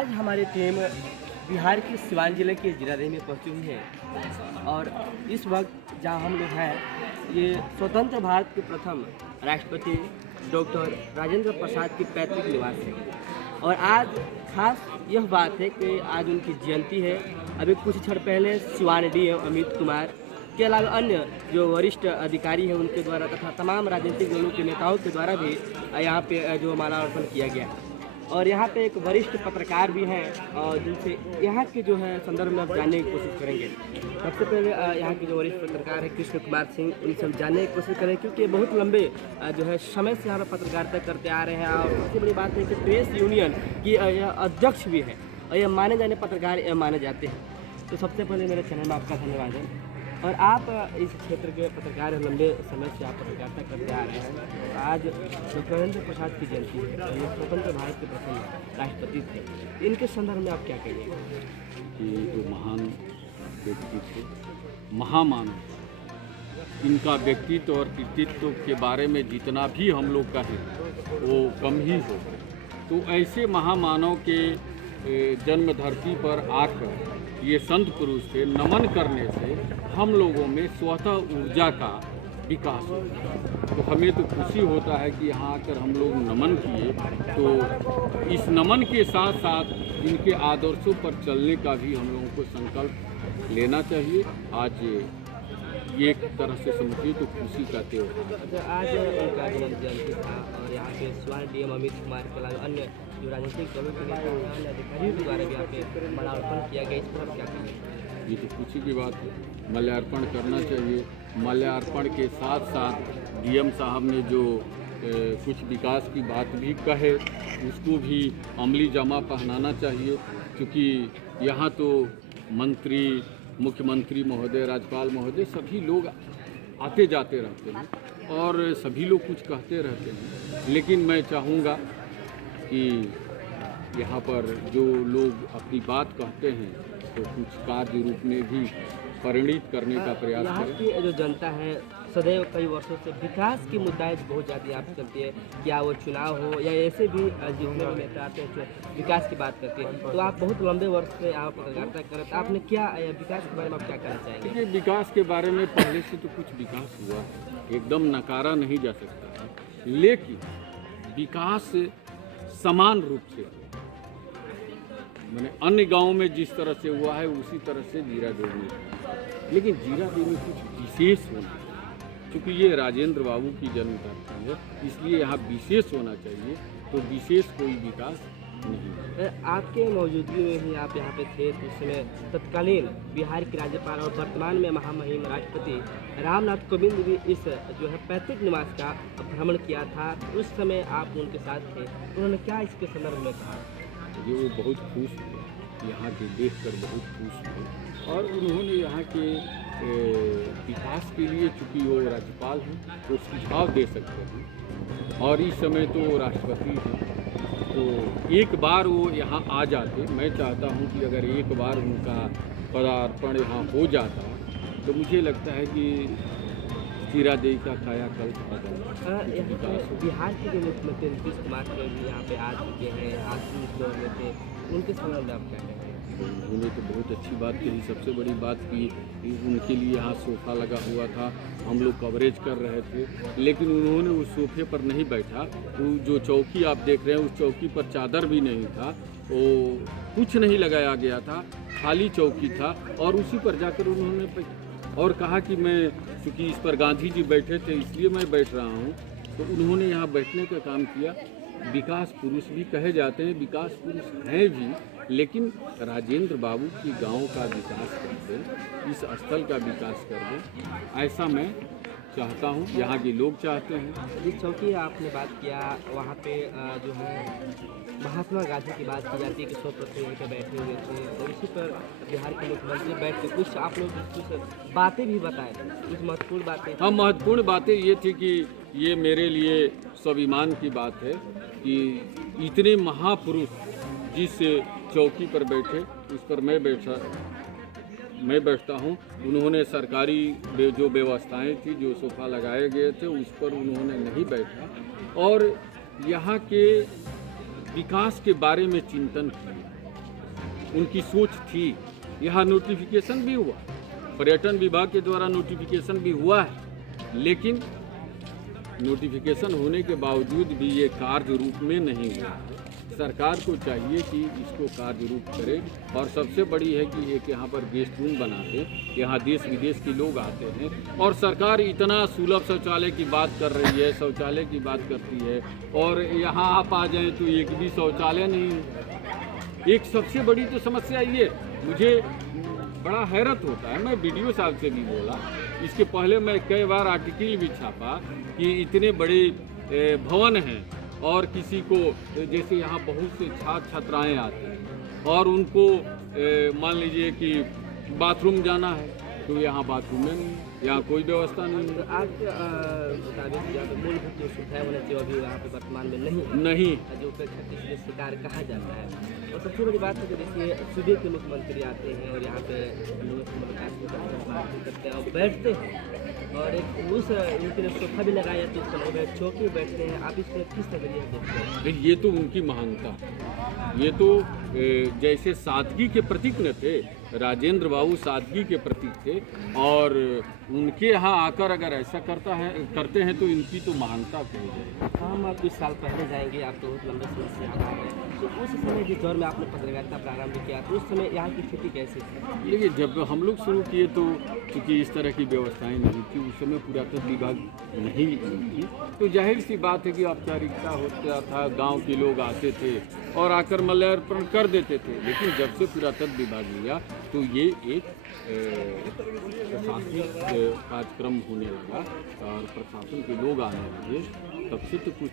आज हमारी टीम बिहार के सिवान जिले के जीरादेही में पहुंची हुई है और इस वक्त जहां हम लोग हैं ये स्वतंत्र भारत के प्रथम राष्ट्रपति डॉक्टर राजेंद्र प्रसाद की पैतृक निवास है। और आज खास यह बात है कि आज उनकी जयंती है। अभी कुछ क्षण पहले सिवान डीएम अमित कुमार के अलावा अन्य जो वरिष्ठ अधिकारी हैं उनके द्वारा तथा तमाम राजनीतिक दलों के नेताओं के द्वारा भी यहाँ पे जो माल्यार्पण किया गया। और यहाँ पे एक वरिष्ठ पत्रकार भी हैं और जिनसे यहाँ के जो है संदर्भ में आप जानने की कोशिश करेंगे। सबसे पहले यहाँ के जो वरिष्ठ पत्रकार हैं कृष्ण कुमार सिंह, उनसे हम जानने की कोशिश करें क्योंकि बहुत लंबे जो है समय से यहाँ पर पत्रकारिता करते आ रहे हैं। और सबसे बड़ी बात है कि प्रेस यूनियन की यह अध्यक्ष भी है और यह माने जाने पत्रकार माने जाते हैं। तो सबसे पहले मेरे चैनल में आपका धन्यवाद है। और आप इस क्षेत्र के पत्रकार लंबे समय से आप पत्रकारिता करते आ रहे हैं। आज डॉक्टर राजेंद्र प्रसाद की जयंती है और ये स्वतंत्र भारत के प्रथम राष्ट्रपति थे। इनके संदर्भ में आप क्या कहेंगे? ये जो महान व्यक्ति थे, महामानव, इनका व्यक्तित्व और कृतित्व के बारे में जितना भी हम लोग कहें वो कम ही हो। तो ऐसे महामानव के जन्म धरती पर आकर ये संत पुरुष थे, नमन करने से हम लोगों में स्वतः ऊर्जा का विकास होता है। तो हमें तो खुशी होता है कि यहाँ आकर हम लोग नमन किए। तो इस नमन के साथ साथ इनके आदर्शों पर चलने का भी हम लोगों को संकल्प लेना चाहिए। आज ये एक तरह से समझिए तो खुशी का त्योहार। आज उनका जन्म जयंती था और यहाँ पे सिवान डीएम अमित कुमार के अलावा अन्य जो राजनीतिक दलों के नेता अन्य अधिकारियों के द्वारा भी यहाँ पे माल्यार्पण किया गया। इस पर क्या कहेंगे? ये तो खुशी की बात है, माल्यार्पण करना चाहिए। माल्यार्पण के साथ साथ डीएम साहब ने जो कुछ विकास की बात भी कहे उसको भी अमली जामा पहनाना चाहिए। क्योंकि यहाँ तो मंत्री, मुख्यमंत्री महोदय, राज्यपाल महोदय सभी लोग आते जाते रहते हैं और सभी लोग कुछ कहते रहते हैं। लेकिन मैं चाहूँगा कि यहाँ पर जो लोग अपनी बात कहते हैं तो कुछ कार्य रूप में भी परिणित करने का प्रयास यहाँ करें। की जो जनता है सदैव कई वर्षों से विकास के मुद्दे बहुत ज़्यादा आप करती है, क्या वो चुनाव हो या ऐसे भी जितने भी नेता आते हैं जो विकास की बात करते हैं। तो आप बहुत लंबे वर्ष से आप पत्रकारिता कर रहे थे, आपने क्या विकास के बारे में आप क्या कहना चाहेंगे? देखिए, विकास के बारे में पहले से तो कुछ विकास हुआ, एकदम नकारा नहीं जा सकता है। लेकिन विकास समान रूप से मैंने अन्य गाँव में जिस तरह से हुआ है उसी तरह से जीरादेही में, लेकिन जीरादेही में कुछ विशेष होना, क्योंकि ये राजेंद्र बाबू की जन्मधरती है इसलिए यहाँ विशेष होना चाहिए। तो विशेष कोई विकास नहीं है। आपके मौजूदगी में ही आप यहाँ पे थे तो उस समय तत्कालीन बिहार के राज्यपाल और वर्तमान में महामहिम राष्ट्रपति रामनाथ कोविंद भी इस जो है पैतृक निवास का भ्रमण किया था। उस समय आप उनके साथ थे, उन्होंने क्या इसके संदर्भ में कहा? ये वो बहुत खुश हुए, यहाँ के देखकर बहुत खुश हुए और उन्होंने यहाँ के विकास के लिए, चूँकि वो राज्यपाल हैं तो सुझाव दे सकते हैं और इस समय तो वो राष्ट्रपति हैं। तो एक बार वो यहाँ आ जाते, मैं चाहता हूँ कि अगर एक बार उनका पदार्पण यहाँ हो जाता तो मुझे लगता है कि जीरादेही का कायाकल्प हो जाएगा। बिहार के जो मुख्यमंत्री नीतीश कुमार के भी यहाँ पे आ चुके हैं, आज दौर में थे, उनके संदर्भ में आप क्या कहेंगे? उन्होंने तो बहुत अच्छी बात कही। सबसे बड़ी बात की उनके लिए यहाँ सोफ़ा लगा हुआ था, हम लोग कवरेज कर रहे थे, लेकिन उन्होंने उस सोफे पर नहीं बैठा। वो जो चौकी आप देख रहे हैं उस चौकी पर चादर भी नहीं था, वो कुछ नहीं लगाया गया था, खाली चौकी था और उसी पर जाकर उन्होंने और कहा कि मैं चूँकि इस पर गांधी जी बैठे थे इसलिए मैं बैठ रहा हूँ। तो उन्होंने यहाँ बैठने का काम किया। विकास पुरुष भी कहे जाते हैं, विकास पुरुष हैं भी, लेकिन राजेंद्र बाबू की गांव का विकास कर दें, इस स्थल का विकास कर दें, ऐसा मैं चाहता हूँ, यहाँ के लोग चाहते हैं। जिस चौकी आपने बात किया वहाँ पे जो है महात्मा गांधी की बात की जाती है कि 100% पे बैठे हुए थे और इसी पर बिहार के मुख्यमंत्री बैठ के कुछ आप लोग कुछ बातें भी बताएं, कुछ महत्वपूर्ण बातें। हाँ, महत्वपूर्ण बातें ये थी कि ये मेरे लिए स्वाभिमान की बात है कि इतने महापुरुष जिस चौकी पर बैठे उस पर मैं बैठता हूँ। उन्होंने सरकारी जो व्यवस्थाएं थी, जो सोफ़ा लगाए गए थे उस पर उन्होंने नहीं बैठा और यहाँ के विकास के बारे में चिंतन किए उनकी सोच थी। यहाँ नोटिफिकेशन भी हुआ, पर्यटन विभाग के द्वारा नोटिफिकेशन भी हुआ है, लेकिन नोटिफिकेशन होने के बावजूद भी ये कार्य रूप में नहीं हुआ। सरकार को चाहिए कि इसको कार्य रूप करे, और सबसे बड़ी है कि एक यहाँ पर गेस्ट रूम बना दे। यहाँ देश विदेश के लोग आते हैं, और सरकार इतना सुलभ शौचालय की बात कर रही है, शौचालय की बात करती है, और यहाँ आप आ जाएं तो एक भी शौचालय नहीं। एक सबसे बड़ी तो समस्या ये, मुझे बड़ा हैरत होता है, मैं वीडियो साहब से भी बोला, इसके पहले मैं कई बार आर्टिकल भी छापा कि इतने बड़े भवन हैं, और किसी को जैसे यहाँ बहुत से छात्र छात्राएँ आते हैं और उनको मान लीजिए कि बाथरूम जाना है, तो यहाँ बाथरूम में नहीं, यहाँ कोई व्यवस्था नहीं है। आपके मुताबिक यहाँ पे मूलभूत जो सुविधाएं होना चाहिए अभी यहाँ पे वर्तमान में नहीं जो उपेक्षा के शिकार कहा जाता है। और सबसे बड़ी बात है कि देखिए सूबे के मुख्यमंत्री आते हैं और यहाँ पे लोगों से मुलाकात भी करते हैं, बातचीत करते हैं और बैठते हैं, और एक उस उनके लिए सोफा भी लगाया जाता है, उस समय चौकी में बैठते हैं। आप इसमें किस नजरिए से देखते हैं? ये तो उनकी महानता, ये तो जैसे सादगी के प्रतीक न थे, राजेंद्र बाबू सादगी के प्रतीक थे, और उनके यहाँ आकर अगर ऐसा करते हैं तो इनकी तो महानता कही जाए। हम कुछ साल पहले जाएंगे, आप तो बहुत लंबे समय से आ रहे हैं, तो उस समय जिस दौर में आपने पत्रकारिता प्रारंभ किया तो उस समय यहाँ की स्थिति कैसी थी? देखिए, जब हम लोग शुरू किए तो चूँकि इस तरह की व्यवस्थाएं नहीं थी, उस समय पुरातत्व विभाग नहीं थी, तो जाहिर सी बात है कि औपचारिकता होता था, गांव के लोग आते थे और आकर माल्यार्पण कर देते थे। लेकिन जब से पुरातत्व विभाग लिया तो ये एक प्रशासनिक कार्यक्रम होने लगा और प्रशासन के लोग आने लगे, तब से तो कुछ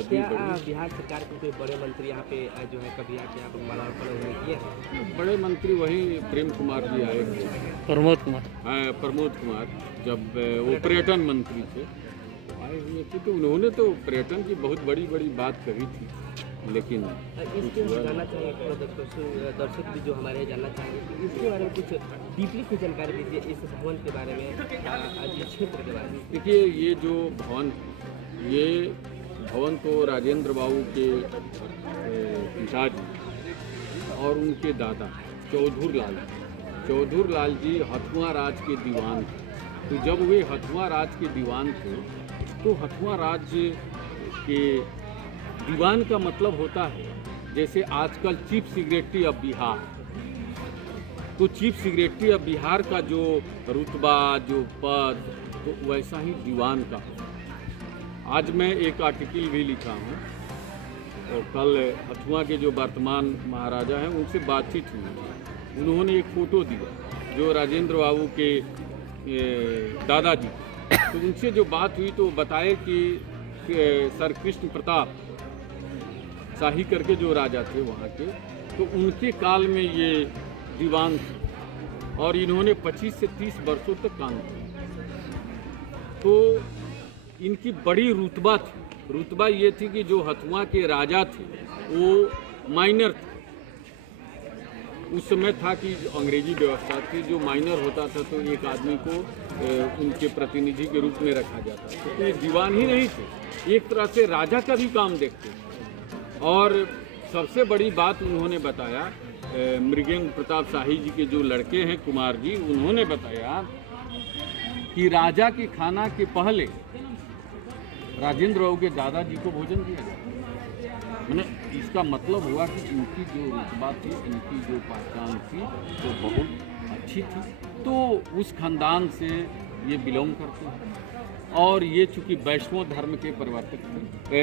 बिहार सरकार के कोई बड़े मंत्री यहाँ पे जो है कभी आके यहाँ पर माल्यार्पण किए हैं? बड़े मंत्री वही प्रेम कुमार जी आए थे, प्रमोद कुमार, हाँ प्रमोद कुमार, जब वो पर्यटन मंत्री थे आए हुए थे, तो उन्होंने तो पर्यटन की बहुत बड़ी बड़ी बात कही थी। लेकिन इसके जानना चाहिए, दर्शक भी जो हमारे जानना चाहेंगे कि इसके बारे में कुछ डीपली कुछ जानकारी दीजिए, इस भवन के बारे में, इस क्षेत्र के बारे में। देखिए, ये जो भवन, ये भवन तो राजेंद्र बाबू के पिताजी और उनके दादा चौधुर लाल जी हथुआ राज के दीवान थे। तो जब वे हथुआ राज के दीवान थे, तो हथुआ राज के दीवान का मतलब होता है जैसे आजकल चीफ सेक्रेटरी ऑफ बिहार, तो चीफ सेक्रेटरी ऑफ बिहार का जो रुतबा, जो पद, तो वैसा ही दीवान का होता है। आज मैं एक आर्टिकल भी लिखा हूँ, और कल हथुआ के जो वर्तमान महाराजा हैं उनसे बातचीत हुई, उन्होंने एक फ़ोटो दिया जो राजेंद्र बाबू के दादाजी, तो उनसे जो बात हुई तो बताए कि सर कृष्ण प्रताप शाही करके जो राजा थे वहाँ के, तो उनके काल में ये दीवान थे और इन्होंने 25 से 30 वर्षों तक काम किया। तो इनकी बड़ी रुतबा थी। रुतबा ये थी कि जो हथुआ के राजा थे वो माइनर थे। उस समय था कि अंग्रेजी व्यवस्था थी, जो माइनर होता था तो एक आदमी को उनके प्रतिनिधि के रूप में रखा जाता था। तो ये दीवान ही नहीं थे, एक तरह से राजा का भी काम देखते थे। और सबसे बड़ी बात उन्होंने बताया, मृगेंद्र प्रताप शाही जी के जो लड़के हैं कुमार जी, उन्होंने बताया कि राजा के खाना के पहले राजेंद्र बाबू के दादाजी को भोजन दिया जाता। मैंने इसका मतलब हुआ कि इनकी जो रुतबा थी, इनकी जो पहचान थी तो बहुत अच्छी थी। तो उस खानदान से ये बिलोंग करते हैं, और ये चूँकि वैष्णव धर्म के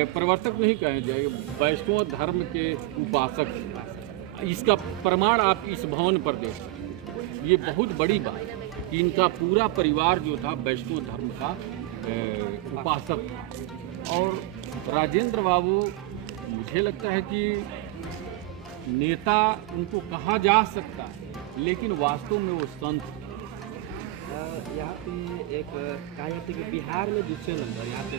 प्रवर्तक नहीं कहे जाए, वैष्णव धर्म के उपासक थे। इसका प्रमाण आप इस भवन पर देख सकते हैं। ये बहुत बड़ी बात है कि इनका पूरा परिवार जो था वैष्णव धर्म का उपासक था। और राजेंद्र बाबू, मुझे लगता है कि नेता उनको कहा जा सकता है, लेकिन वास्तव में वो संत। यहाँ पे एक कहा जाता है कि बिहार में दूसरे नंबर यहाँ पे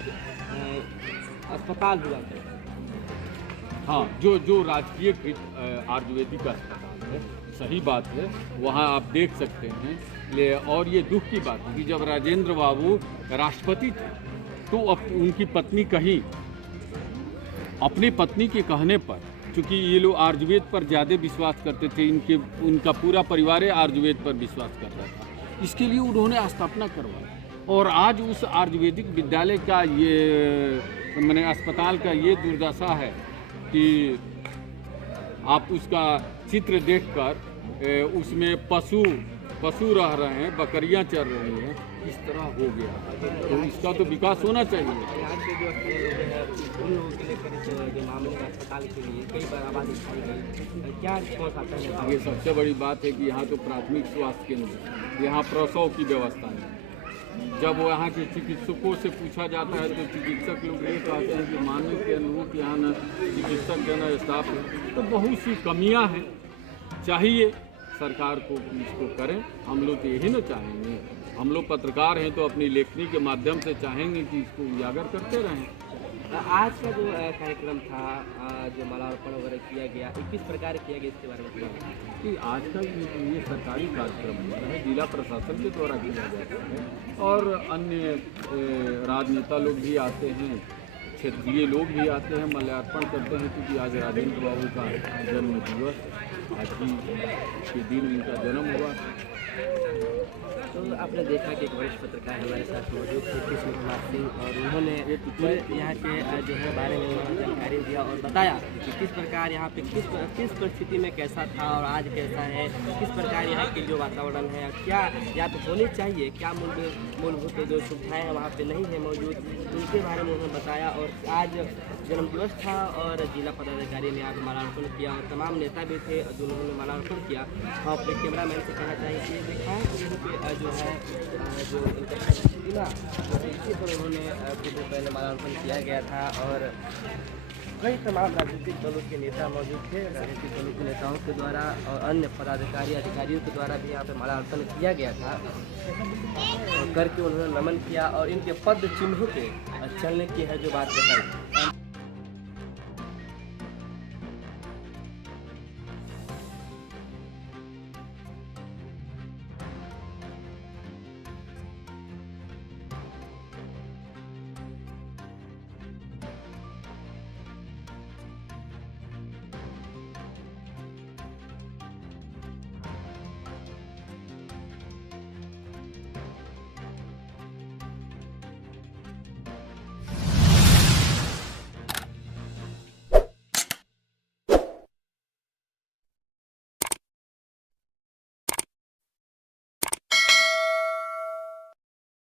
अस्पताल हुआ था। हाँ, जो राजकीय आयुर्वेदिक अस्पताल है, सही बात है, वहाँ आप देख सकते हैं। और ये दुख की बात है कि जब राजेंद्र बाबू राष्ट्रपति थे तो उनकी पत्नी कहीं, अपनी पत्नी के कहने पर चूँकि ये लोग आयुर्वेद पर ज़्यादा विश्वास करते थे, उनका पूरा परिवार आयुर्वेद पर विश्वास करता था, इसके लिए उन्होंने स्थापना करवाई। और आज उस आयुर्वेदिक विद्यालय का ये मैंने अस्पताल का ये दुर्दशा है कि आप उसका चित्र देखकर उसमें पशु रह रहे हैं, बकरियां चर रही हैं, इस तरह हो गया। तो इसका तो विकास होना चाहिए। यहाँ के जो उन लोगों के लेकर जो मामले में अस्पताल के लिए कई बार आवाज़ उठाई गई, क्या रिस्पॉन्स आता है? ये सबसे बड़ी बात है कि यहाँ तो प्राथमिक स्वास्थ्य केंद्र है, यहाँ प्रसव की व्यवस्था है। जब वो यहाँ के चिकित्सकों से पूछा जाता है तो चिकित्सक लोग ये कहते हैं कि मानने के अनुरूप यहाँ न चिकित्सक है न स्टाफ है, तो बहुत सी कमियाँ हैं। चाहिए सरकार को इसको करें, हम लोग तो यही ना चाहेंगे। हम लोग पत्रकार हैं तो अपनी लेखनी के माध्यम से चाहेंगे कि इसको उजागर करते रहें। आज का जो कार्यक्रम था, जो मालार्पण वगैरह किया गया, किस प्रकार किया गया, इसके बारे में बताइए। कि आज का ये सरकारी कार्यक्रम है, जिला प्रशासन के द्वारा किया जाता है और अन्य राजनेता लोग भी आते हैं, क्षेत्रीय लोग भी आते हैं, माल्यार्पण करते हैं, क्योंकि आज राजेंद्र बाबू का जन्म दिवस, आज ही के दिन उनका जन्म हुआ। तो आपने देखा कि एक वरिष्ठ पत्रकार हमारे साथ मौजूद थे, कृष्ण कुमार सिंह, और उन्होंने यहाँ के जो है बारे में जानकारी दिया और बताया कि किस प्रकार यहाँ पे किस परिस्थिति में कैसा था और आज कैसा है, किस प्रकार यहाँ के जो वातावरण है, क्या यहाँ पे होनी चाहिए, क्या मूलभूत जो सुविधाएँ हैं वहाँ पे नहीं है मौजूद, उनके बारे में उन्होंने बताया। और आज जन्मदिवस था और जिला पदाधिकारी ने यहाँ पर मालार्पण किया और तमाम नेता भी थे जिन्होंने मालार्पण किया। हम अपने कैमरामैन से कहना चाहिए कि दिखाएँ कि यहाँ पे जो है जो इनका ना इसी पर उन्होंने कुछ दिन पहले मालार्पण किया गया था और कई तमाम राजनीतिक दलों के नेता मौजूद थे। राजनीतिक दलों के नेताओं के द्वारा और अन्य पदाधिकारी अधिकारियों के द्वारा भी यहाँ पे मालार्पण किया गया था और करके उन्होंने नमन किया और इनके पद चिन्हों के चलने की है जो बात बताई।